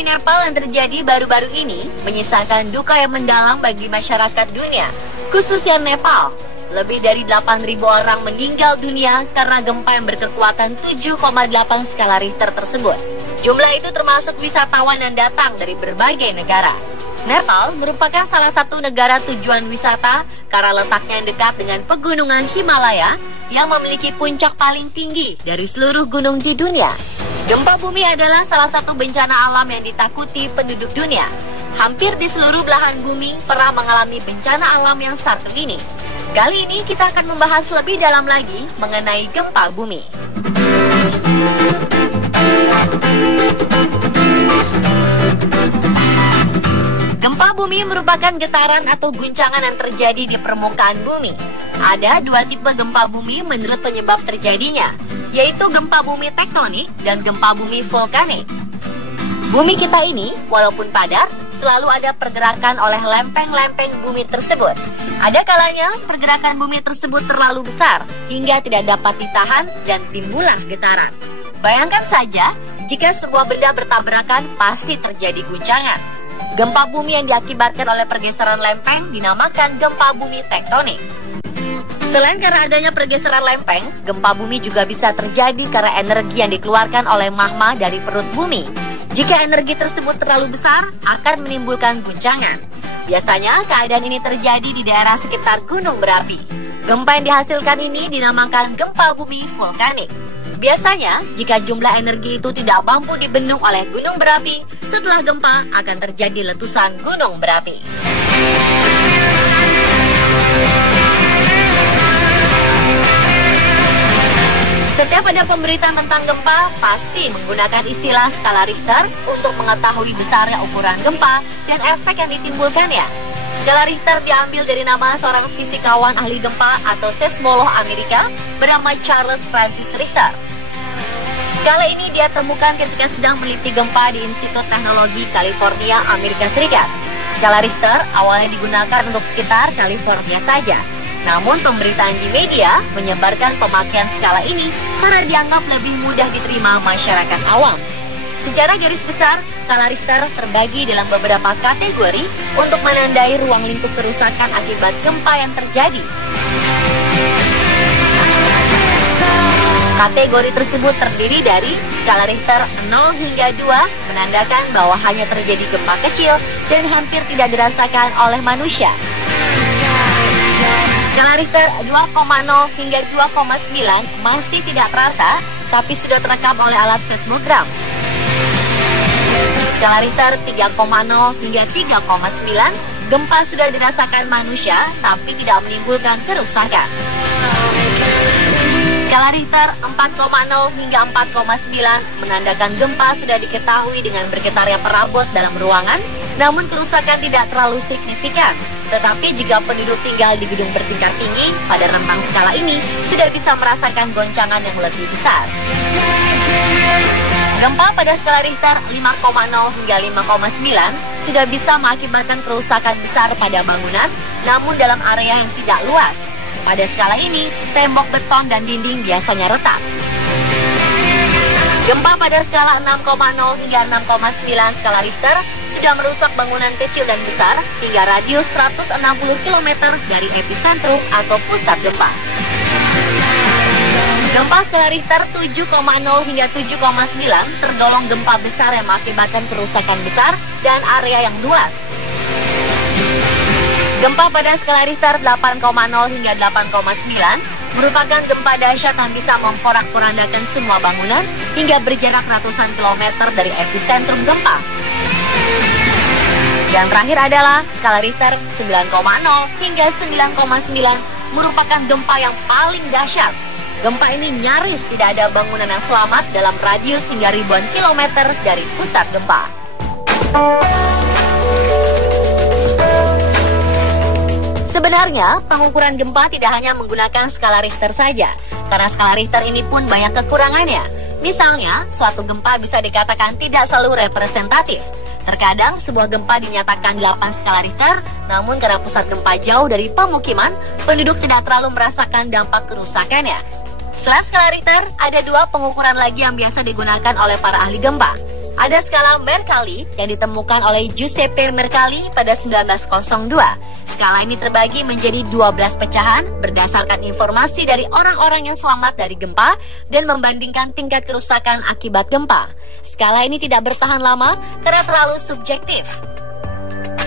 bumi Nepal yang terjadi baru-baru ini menyisakan duka yang mendalam bagi masyarakat dunia, khususnya Nepal. Lebih dari 8.000 orang meninggal dunia karena gempa yang berkekuatan 7,8 skala Richter tersebut. Jumlah itu termasuk wisatawan yang datang dari berbagai negara. Nepal merupakan salah satu negara tujuan wisata karena letaknya yang dekat dengan pegunungan Himalaya yang memiliki puncak paling tinggi dari seluruh gunung di dunia. Gempa bumi adalah salah satu bencana alam yang ditakuti penduduk dunia. Hampir di seluruh belahan bumi pernah mengalami bencana alam yang satu ini. Kali ini kita akan membahas lebih dalam lagi mengenai gempa bumi. Gempa bumi merupakan getaran atau guncangan yang terjadi di permukaan bumi. Ada dua tipe gempa bumi menurut penyebab terjadinya, yaitu gempa bumi tektonik dan gempa bumi vulkanik. Bumi kita ini, walaupun padat, selalu ada pergerakan oleh lempeng-lempeng bumi tersebut. Ada kalanya pergerakan bumi tersebut terlalu besar hingga tidak dapat ditahan dan timbullah getaran. Bayangkan saja, jika sebuah benda bertabrakan pasti terjadi guncangan. Gempa bumi yang diakibatkan oleh pergeseran lempeng dinamakan gempa bumi tektonik. Selain karena adanya pergeseran lempeng, gempa bumi juga bisa terjadi karena energi yang dikeluarkan oleh magma dari perut bumi. Jika energi tersebut terlalu besar, akan menimbulkan guncangan. Biasanya keadaan ini terjadi di daerah sekitar gunung berapi. Gempa yang dihasilkan ini dinamakan gempa bumi vulkanik. Biasanya, jika jumlah energi itu tidak mampu dibendung oleh gunung berapi, setelah gempa akan terjadi letusan gunung berapi. Setiap ada pemberitaan tentang gempa, pasti menggunakan istilah skala Richter untuk mengetahui besarnya ukuran gempa dan efek yang ditimbulkannya. Skala Richter diambil dari nama seorang fisikawan ahli gempa atau seismolog Amerika bernama Charles Francis Richter. Skala ini dia temukan ketika sedang meneliti gempa di Institut Teknologi California, Amerika Serikat. Skala Richter awalnya digunakan untuk sekitar California saja. Namun pemberitaan di media menyebarkan pemakaian skala ini karena dianggap lebih mudah diterima masyarakat awam. Secara garis besar, skala Richter terbagi dalam beberapa kategori untuk menandai ruang lingkup kerusakan akibat gempa yang terjadi. Kategori tersebut terdiri dari skala Richter 0 hingga 2 menandakan bahwa hanya terjadi gempa kecil dan hampir tidak dirasakan oleh manusia. Skala Richter 2,0 hingga 2,9 masih tidak terasa, tapi sudah terekam oleh alat seismogram. Skala Richter 3,0 hingga 3,9, gempa sudah dirasakan manusia, tapi tidak menimbulkan kerusakan. Skala Richter 4,0 hingga 4,9 menandakan gempa sudah diketahui dengan bergetarnya perabot dalam ruangan, namun kerusakan tidak terlalu signifikan. Tetapi jika penduduk tinggal di gedung bertingkat tinggi, pada rentang skala ini sudah bisa merasakan goncangan yang lebih besar. Gempa pada skala Richter 5,0 hingga 5,9 sudah bisa mengakibatkan kerusakan besar pada bangunan, namun dalam area yang tidak luas. Pada skala ini, tembok beton dan dinding biasanya retak. Gempa pada skala 6,0 hingga 6,9 skala Richter sudah merusak bangunan kecil dan besar hingga radius 160 km dari epicentrum atau pusat gempa. Gempa skala Richter 7,0 hingga 7,9 tergolong gempa besar yang mengakibatkan kerusakan besar dan area yang luas. Gempa pada skala Richter 8,0 hingga 8,9 merupakan gempa dahsyat yang bisa memporak-porandakan semua bangunan hingga berjarak ratusan kilometer dari epicentrum gempa. Yang terakhir adalah skala Richter 9,0 hingga 9,9 merupakan gempa yang paling dahsyat. Gempa ini nyaris tidak ada bangunan yang selamat dalam radius hingga ribuan kilometer dari pusat gempa. Sebenarnya, pengukuran gempa tidak hanya menggunakan skala Richter saja, karena skala Richter ini pun banyak kekurangannya. Misalnya, suatu gempa bisa dikatakan tidak selalu representatif. Terkadang, sebuah gempa dinyatakan 8 skala Richter, namun karena pusat gempa jauh dari pemukiman, penduduk tidak terlalu merasakan dampak kerusakannya. Selain skala Richter, ada dua pengukuran lagi yang biasa digunakan oleh para ahli gempa. Ada skala Mercalli yang ditemukan oleh Giuseppe Mercalli pada 1902. Skala ini terbagi menjadi 12 pecahan berdasarkan informasi dari orang-orang yang selamat dari gempa dan membandingkan tingkat kerusakan akibat gempa. Skala ini tidak bertahan lama karena terlalu subjektif.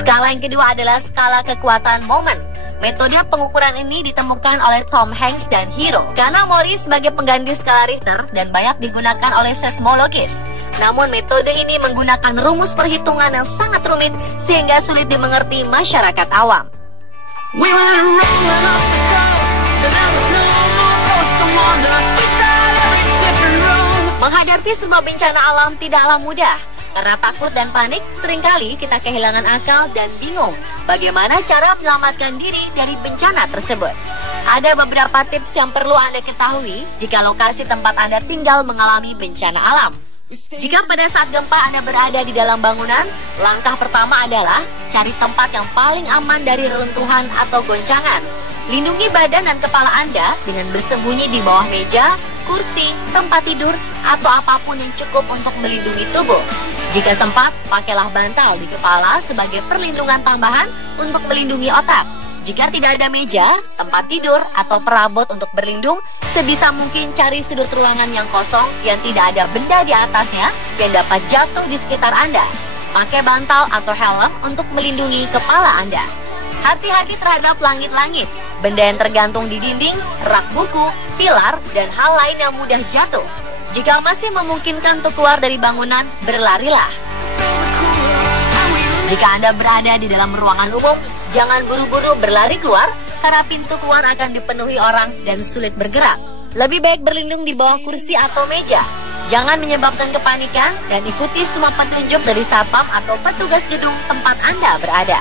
Skala yang kedua adalah skala kekuatan momen. Metode pengukuran ini ditemukan oleh Tom Hanks dan Hiro Kanamori sebagai pengganti skala Richter dan banyak digunakan oleh seismologis. Namun metode ini menggunakan rumus perhitungan yang sangat rumit sehingga sulit dimengerti masyarakat awam. Menghadapi sebuah bencana alam tidaklah mudah. Karena takut dan panik, seringkali kita kehilangan akal dan bingung bagaimana cara menyelamatkan diri dari bencana tersebut. Ada beberapa tips yang perlu Anda ketahui jika lokasi tempat Anda tinggal mengalami bencana alam. Jika pada saat gempa Anda berada di dalam bangunan, langkah pertama adalah cari tempat yang paling aman dari reruntuhan atau goncangan. Lindungi badan dan kepala Anda dengan bersembunyi di bawah meja, kursi, tempat tidur, atau apapun yang cukup untuk melindungi tubuh. Jika sempat, pakailah bantal di kepala sebagai perlindungan tambahan untuk melindungi otak. Jika tidak ada meja, tempat tidur, atau perabot untuk berlindung, sebisa mungkin cari sudut ruangan yang kosong yang tidak ada benda di atasnya yang dapat jatuh di sekitar Anda. Pakai bantal atau helm untuk melindungi kepala Anda. Hati-hati terhadap langit-langit, benda yang tergantung di dinding, rak buku, pilar, dan hal lain yang mudah jatuh. Jika masih memungkinkan untuk keluar dari bangunan, berlarilah. Jika Anda berada di dalam ruangan umum, jangan buru-buru berlari keluar karena pintu keluar akan dipenuhi orang dan sulit bergerak. Lebih baik berlindung di bawah kursi atau meja. Jangan menyebabkan kepanikan dan ikuti semua petunjuk dari satpam atau petugas gedung tempat Anda berada.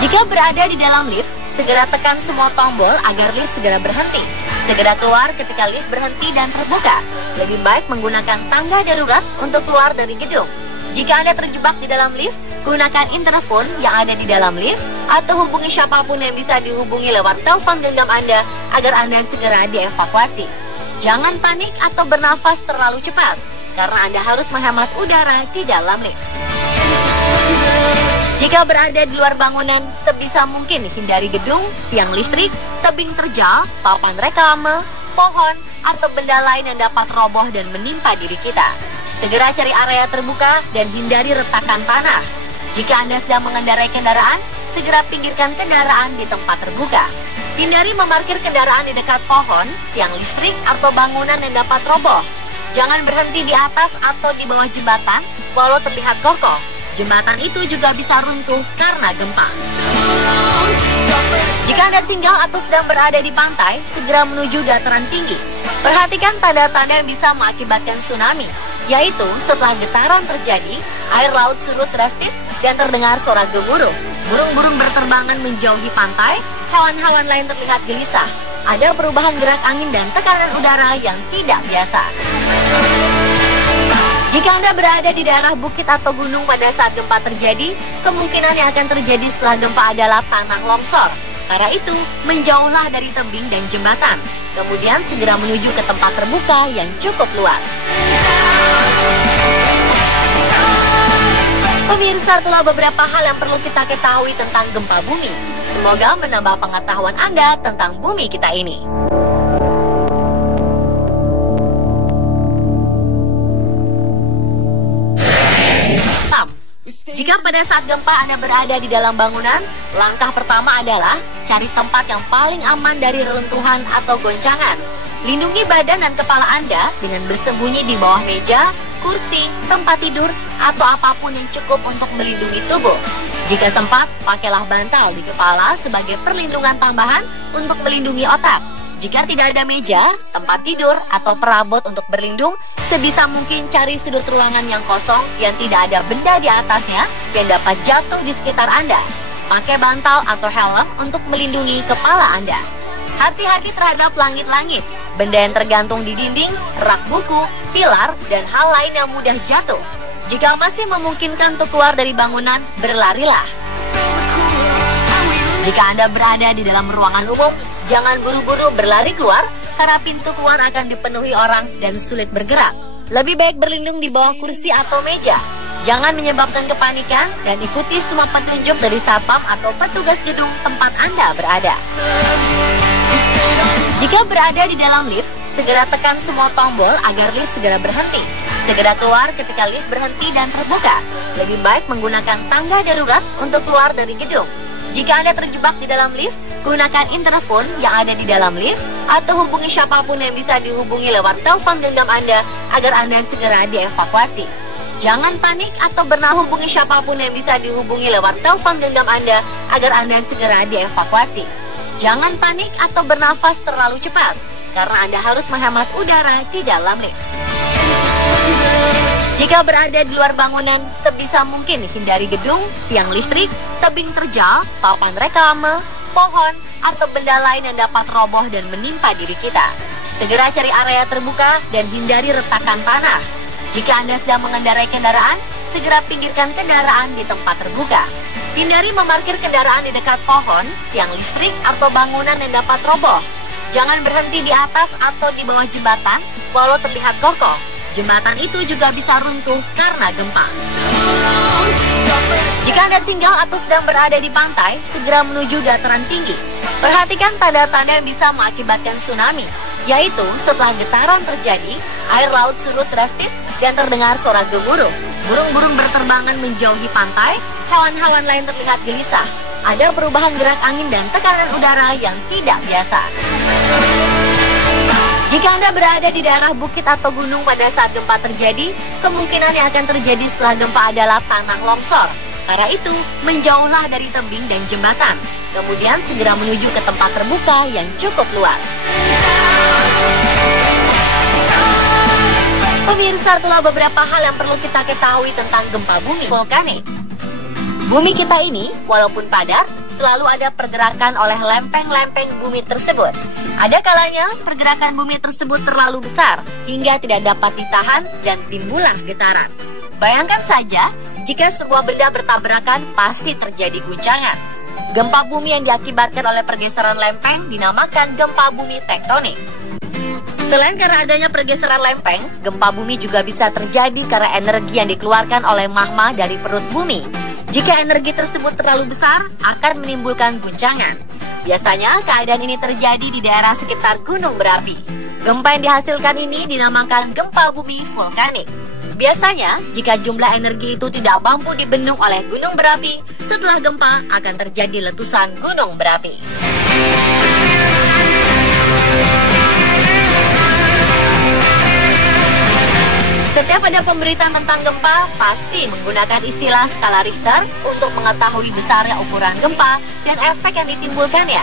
Jika berada di dalam lift, segera tekan semua tombol agar lift segera berhenti. Segera keluar ketika lift berhenti dan terbuka. Lebih baik menggunakan tangga darurat untuk keluar dari gedung. Jika Anda terjebak di dalam lift, gunakan interfon yang ada di dalam lift atau hubungi siapapun yang bisa dihubungi lewat telepon genggam Anda agar Anda segera dievakuasi. Jangan panik atau bernafas terlalu cepat karena Anda harus menghemat udara di dalam lift. Jika berada di luar bangunan, sebisa mungkin hindari gedung, tiang listrik, tebing terjal, papan reklame, pohon, atau benda lain yang dapat roboh dan menimpa diri kita. Segera cari area terbuka dan hindari retakan tanah. Jika Anda sedang mengendarai kendaraan, segera pinggirkan kendaraan di tempat terbuka. Hindari memarkir kendaraan di dekat pohon, tiang listrik, atau bangunan yang dapat roboh. Jangan berhenti di atas atau di bawah jembatan walau terlihat kokoh. Jembatan itu juga bisa runtuh karena gempa. Jika Anda tinggal atau sedang berada di pantai, segera menuju dataran tinggi. Perhatikan tanda-tanda yang bisa mengakibatkan tsunami, yaitu setelah getaran terjadi, air laut surut drastis dan terdengar suara gemuruh. Burung-burung berterbangan menjauhi pantai, hewan-hewan lain terlihat gelisah. Ada perubahan gerak angin dan tekanan udara yang tidak biasa. Jika Anda berada di daerah bukit atau gunung pada saat gempa terjadi, kemungkinan yang akan terjadi setelah gempa adalah tanah longsor. Karena itu, menjauhlah dari tebing dan jembatan. Kemudian segera menuju ke tempat terbuka yang cukup luas. Pemirsa, itulah beberapa hal yang perlu kita ketahui tentang gempa bumi. Semoga menambah pengetahuan Anda tentang bumi kita ini. Jika pada saat gempa Anda berada di dalam bangunan, langkah pertama adalah cari tempat yang paling aman dari reruntuhan atau goncangan. Lindungi badan dan kepala Anda dengan bersembunyi di bawah meja, kursi, tempat tidur, atau apapun yang cukup untuk melindungi tubuh. Jika sempat, pakailah bantal di kepala sebagai perlindungan tambahan untuk melindungi otak. Jika tidak ada meja, tempat tidur, atau perabot untuk berlindung, sebisa mungkin cari sudut ruangan yang kosong yang tidak ada benda di atasnya yang dapat jatuh di sekitar Anda. Pakai bantal atau helm untuk melindungi kepala Anda. Hati-hati terhadap langit-langit, benda yang tergantung di dinding, rak buku, pilar, dan hal lain yang mudah jatuh. Jika masih memungkinkan untuk keluar dari bangunan, berlarilah. Jika Anda berada di dalam ruangan umum, jangan buru-buru berlari keluar karena pintu keluar akan dipenuhi orang dan sulit bergerak. Lebih baik berlindung di bawah kursi atau meja. Jangan menyebabkan kepanikan dan ikuti semua petunjuk dari satpam atau petugas gedung tempat Anda berada. Jika berada di dalam lift, segera tekan semua tombol agar lift segera berhenti. Segera keluar ketika lift berhenti dan terbuka. Lebih baik menggunakan tangga darurat untuk keluar dari gedung. Jika Anda terjebak di dalam lift, gunakan interfon yang ada di dalam lift atau hubungi siapapun yang bisa dihubungi lewat telepon genggam Anda agar Anda segera dievakuasi. Jangan panik atau berusaha hubungi siapapun yang bisa dihubungi lewat telepon genggam Anda agar Anda segera dievakuasi. Jangan panik atau bernafas terlalu cepat karena Anda harus menghemat udara di dalam lift. Jika berada di luar bangunan, sebisa mungkin hindari gedung, tiang listrik, tebing terjal, papan reklame, pohon, atau benda lain yang dapat roboh dan menimpa diri kita. Segera cari area terbuka dan hindari retakan tanah. Jika Anda sedang mengendarai kendaraan, segera pinggirkan kendaraan di tempat terbuka. Hindari memarkir kendaraan di dekat pohon, tiang listrik, atau bangunan yang dapat roboh. Jangan berhenti di atas atau di bawah jembatan walau terlihat kokoh. Jembatan itu juga bisa runtuh karena gempa. Jika Anda tinggal atau sedang berada di pantai, segera menuju dataran tinggi. Perhatikan tanda-tanda yang bisa mengakibatkan tsunami, yaitu setelah getaran terjadi, air laut surut drastis dan terdengar suara gemuruh. Burung-burung berterbangan menjauhi pantai, hewan-hewan lain terlihat gelisah. Ada perubahan gerak angin dan tekanan udara yang tidak biasa. Jika Anda berada di daerah bukit atau gunung pada saat gempa terjadi, kemungkinan yang akan terjadi setelah gempa adalah tanah longsor. Karena itu, menjauhlah dari tebing dan jembatan. Kemudian segera menuju ke tempat terbuka yang cukup luas. Pemirsa, itulah beberapa hal yang perlu kita ketahui tentang gempa bumi vulkanik. Bumi kita ini, walaupun padat, selalu ada pergerakan oleh lempeng-lempeng bumi tersebut. Ada kalanya pergerakan bumi tersebut terlalu besar hingga tidak dapat ditahan dan timbullah getaran. Bayangkan saja, jika sebuah benda bertabrakan pasti terjadi guncangan. Gempa bumi yang diakibatkan oleh pergeseran lempeng dinamakan gempa bumi tektonik. Selain karena adanya pergeseran lempeng, gempa bumi juga bisa terjadi karena energi yang dikeluarkan oleh magma dari perut bumi. Jika energi tersebut terlalu besar, akan menimbulkan guncangan. Biasanya, keadaan ini terjadi di daerah sekitar gunung berapi. Gempa yang dihasilkan ini dinamakan gempa bumi vulkanik. Biasanya, jika jumlah energi itu tidak mampu dibendung oleh gunung berapi, setelah gempa akan terjadi letusan gunung berapi. Setiap ada pemberitaan tentang gempa, pasti menggunakan istilah skala Richter untuk mengetahui besarnya ukuran gempa dan efek yang ditimbulkannya.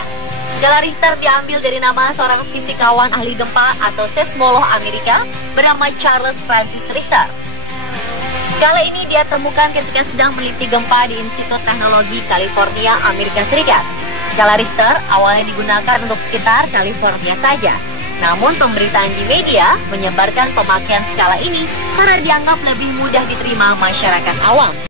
Skala Richter diambil dari nama seorang fisikawan ahli gempa atau seismolog Amerika bernama Charles Francis Richter. Skala ini dia temukan ketika sedang meneliti gempa di Institut Teknologi California, Amerika Serikat. Skala Richter awalnya digunakan untuk sekitar California saja. Namun pemberitaan di media menyebarkan pemakaian skala ini karena dianggap lebih mudah diterima masyarakat awam.